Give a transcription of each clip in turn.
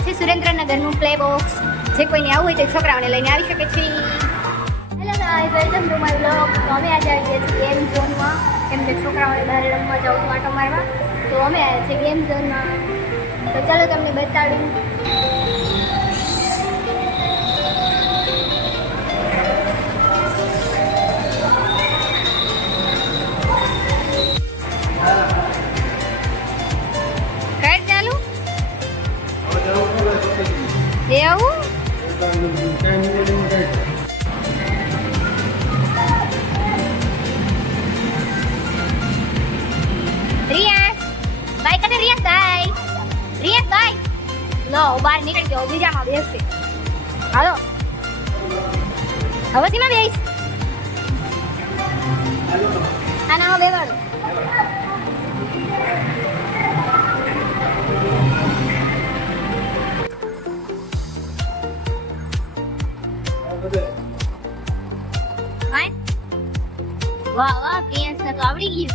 આ છે સુરેન્દ્રનગરનું play box, જે કોઈને આવવું હોય તો છોકરાઓને લઈને આવી શકે છે. Hello guys, welcome to my blog. તો અમે આજે આવી ગયા છીએ ગેમ ઝોનમાં, કેમ કે છોકરાઓને બહાર રમવા જવું આટો મારવા, તો અમે આવ્યા છીએ ગેમ ઝોનમાં. તો ચાલો તમને બતાડું. એવું રિયાસ બાય કને રિયાસ બાય લો બહાર નીકળી જાઓ, બીજામાં બેસશે. હાલો હવે સીમાં બેસ આના બેવાડો. વાહ વાહ, પ્રિયાંશ તો આવડી ગયું.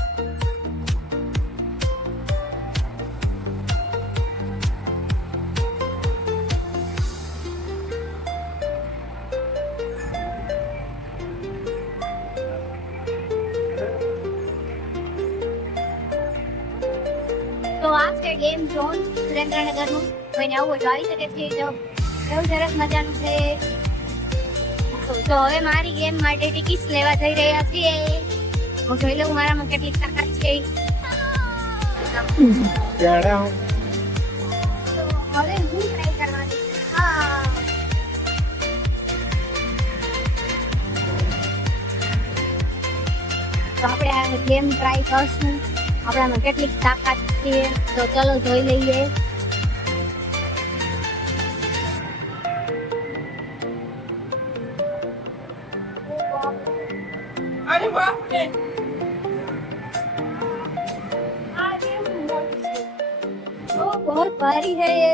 તો આ છે ગેમ ઝોન સુરેન્દ્રનગરનું. કોઈને આવું હોય તો આવી શકે છે. જો એવું સરસ મજાનું છે. તો હવે મારી ગેમ માટે ટિકિટ્સ લેવા જઈ રહ્યા છીએ. હું જોઈ લઉં મારામાં કેટલી તાકાત છે. હવે હું ટ્રાય કરવાની. તો આપણે આ ગેમ ટ્રાય કરશું. આપણામાં કેટલી તાકાત છે, તો ચલો જોઈ લઈએ. अरे बाप रे, बहुत भारी है ये.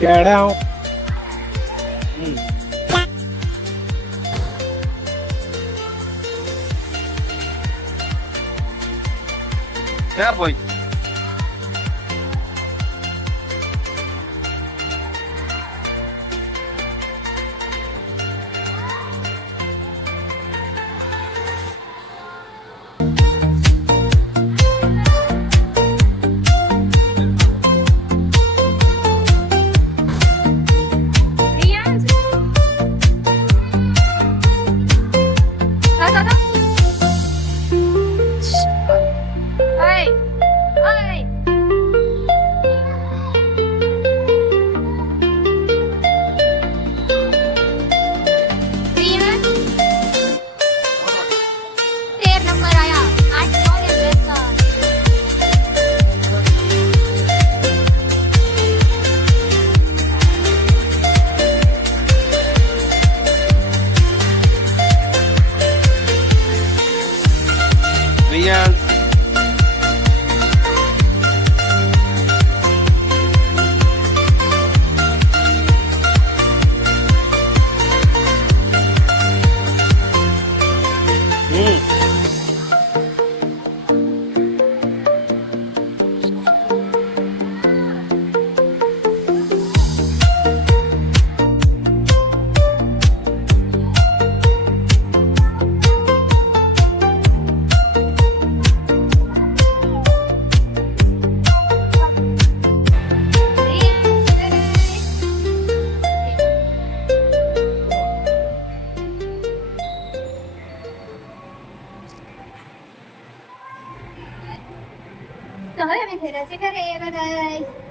केड़ा क्या बोल તો હવે અમે ફેરા છે ઘરે. Bye bye.